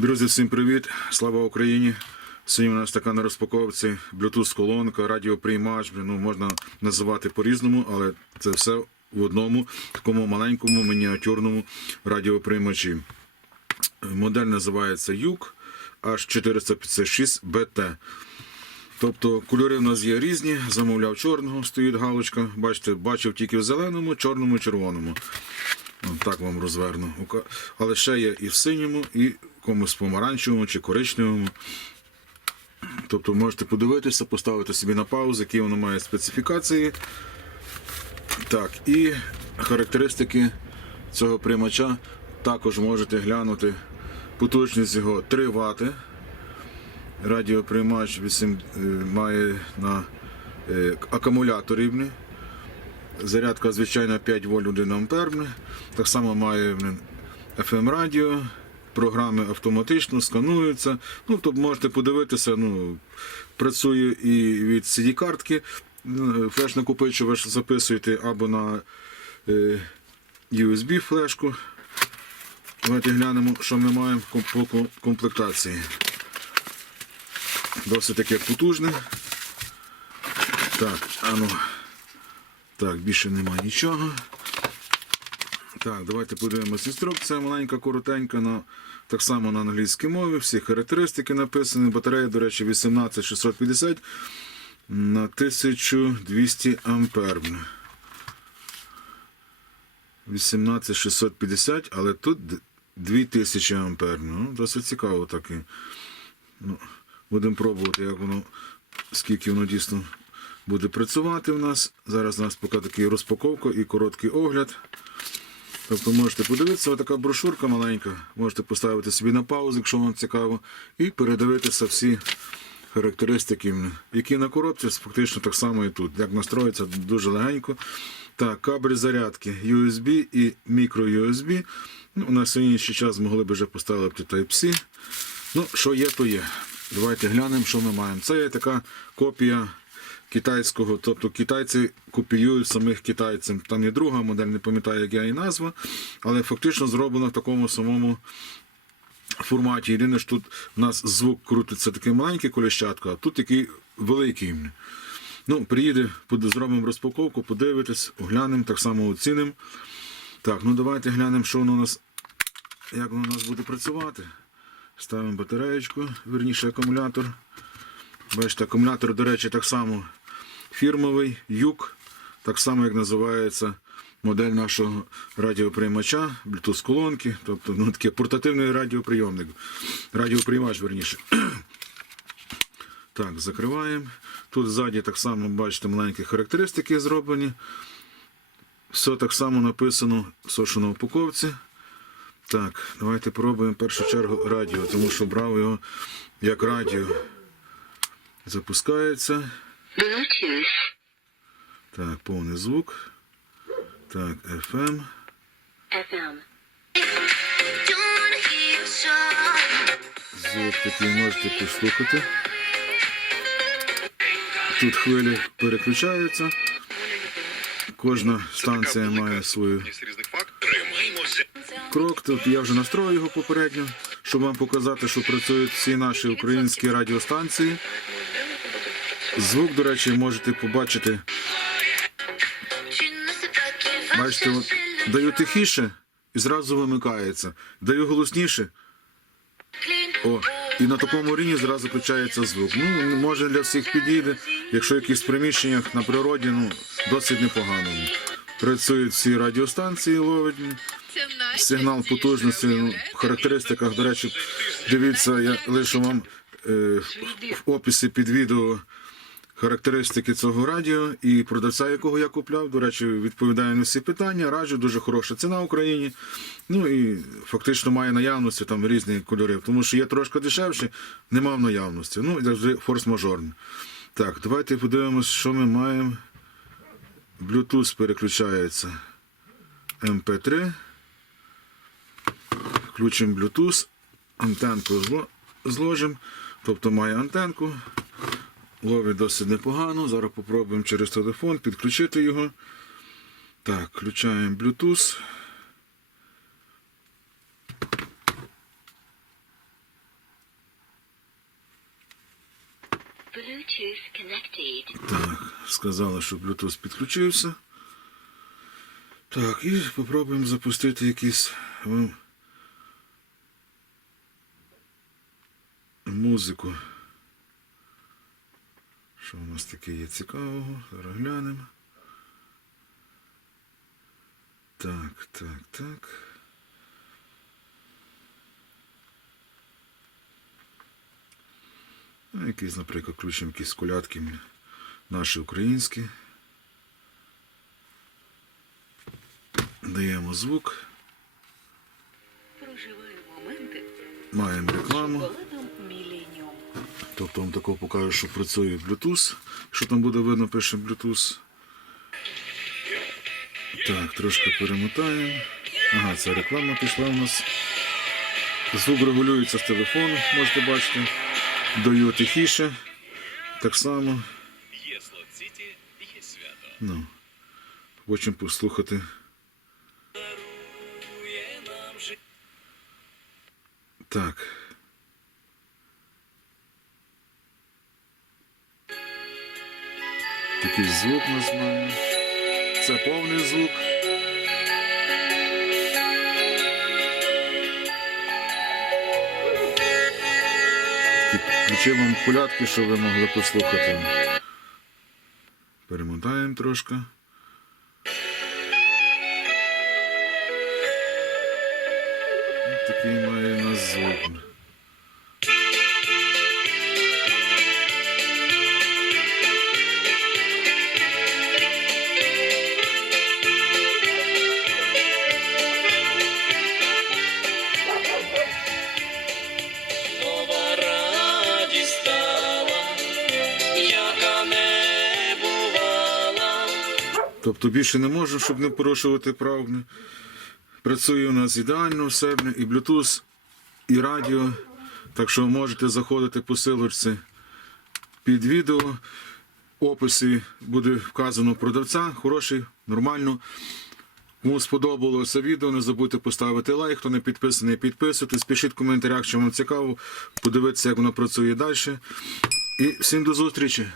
Друзі, всім привіт! Слава Україні! Сьогодні у нас така на розпаковці Bluetooth-колонка, радіоприймач, ну можна називати по-різному, але це все в одному такому маленькому мініатюрному радіоприймачі. Модель називається юк H456BT. Тобто кольори в нас є різні. Замовляв чорного, стоїть галочка. Бачите, бачив тільки в зеленому, чорному, червоному. Так вам розверну. Але ще є і в синьому, і комусь помаранчевому чи коричневому. Тобто можете подивитися, поставити собі на паузу, які воно має специфікації. Так, і характеристики цього приймача також можете глянути. Потужність його 3 Вт. Радіоприймач 8, е, має на е, акумулятор рівний. Зарядка звичайна 5 вольт 1 ампер. Так само має FM радіо, програми автоматично скануються. Ну, тобто можете подивитися, ну, працює і від CD-картки, ну, флеш накопичувач записуєте або на е, USB флешку. Давайте глянемо, що ми маємо по комплектації. Досить таке потужне. Так, а ну. Так, більше нема нічого. Так, давайте подивимось. Інструкція маленька, коротенька, на, так само на англійській мові. Всі характеристики написані. Батарея, до речі, 18650 на 1200 ампер. 18650, але тут 2000 ампер. Ну, досить цікаво таке. Ну, будемо пробувати, як воно, скільки воно дійсно буде працювати в нас. Зараз у нас поки такий розпаковка і короткий огляд. Тобто можете подивитися, така брошурка маленька, можете поставити собі на паузу, якщо вам цікаво, і передивитися всі характеристики, які на коробці, фактично так само і тут. Як настроїться, дуже легенько. Так, кабель зарядки USB і micro-USB. Ну, на сьогоднішній час могли б вже поставити Type-C. Ну, що є, то є. Давайте глянемо, що ми маємо. Це є така копія китайського, тобто китайці копіюють самих китайців. Там є друга модель, не пам'ятаю, як я її назва, але фактично зроблена в такому самому форматі. Єдине, що тут у нас звук крутиться такий маленький коліщатка, а тут такий великий. Ну, приїде, зробимо розпаковку, подивитись, оглянемо, так само оцінимо. Так, ну давайте глянемо, що воно у нас, як воно у нас буде працювати. Ставимо батареєчку, верніше акумулятор. Бачите, акумулятор, до речі, так само фірмовий, юк, так само, як називається модель нашого радіоприймача, Bluetooth колонки, тобто ну, такий портативний радіоприйомник. Радіоприймач, верніше. Так, закриваємо. Тут ззаді так само, бачите, маленькі характеристики зроблені. Все так само написано, що на упаковці. Так, давайте пробуємо в першу чергу радіо, тому що брав його як радіо. Запускається. Bluetooth. Так, повний звук. Так, FM. FM. Звук такий можете послухати. Тут хвилі переключаються. Кожна станція має свою крок. Тут я вже настроїв його попередньо, щоб вам показати, що працюють всі наші українські радіостанції. Звук, до речі, можете побачити. Бачите, даю тихіше і зразу вимикається. Даю голосніше. О, і на такому рівні зразу включається звук. Ну, може для всіх підійде. Якщо в якихось приміщеннях на природі, ну, досить непогано. Працюють всі радіостанції, ловить сигнал потужності. Ну, в характеристиках, до речі, дивіться, я лишу вам е, в описі під відео характеристики цього радіо і продавця, якого я купляв. До речі, відповідає на всі питання. Раджу, дуже хороша ціна в Україні. Ну і фактично має наявності там різні кольори. Тому що є трошки дешевші, нема в наявності. Ну і завжди форс-мажорні. Так, давайте подивимось, що ми маємо. Bluetooth переключається MP3. Включимо Bluetooth, антенку зло- зложимо, тобто має антенку. Ловить досить непогано. Зараз попробуємо через телефон підключити його. Так, включаємо Bluetooth. Так, сказали, що Bluetooth підключився. Так, і спробуємо запустити якісь ем, музику. Що у нас таке є цікавого? Зараз глянемо. Так, так, так. Ну, якийсь, наприклад, включимо якісь колядки наші українські. Даємо звук, Проживаю моменти маємо рекламу. Тобто вам такого покажу, що працює Bluetooth. Що там буде видно, пише Bluetooth. Так, трошки перемотаємо. Ага, це реклама пішла у нас. Звук регулюється з телефону, можете бачити. Даю тихіше. Так само. Є Слот Сіті, є свято. Ну. Хочемо послухати. Так. Такий звук у нас має. Це повний звук. Включив вам колядки, щоб ви могли послухати. Перемотаємо трошки. Такий має у нас звук. Тобто більше не можу, щоб не порушувати прав. Працює у нас ідеально все, і Bluetooth, і радіо. Так що можете заходити по силочці під відео. В описі буде вказано продавця, хороший, нормально. Кому сподобалося відео, не забудьте поставити лайк. Хто не підписаний, підписуйтесь, пишіть в коментарях, що вам цікаво, подивитися, як воно працює далі. І всім до зустрічі!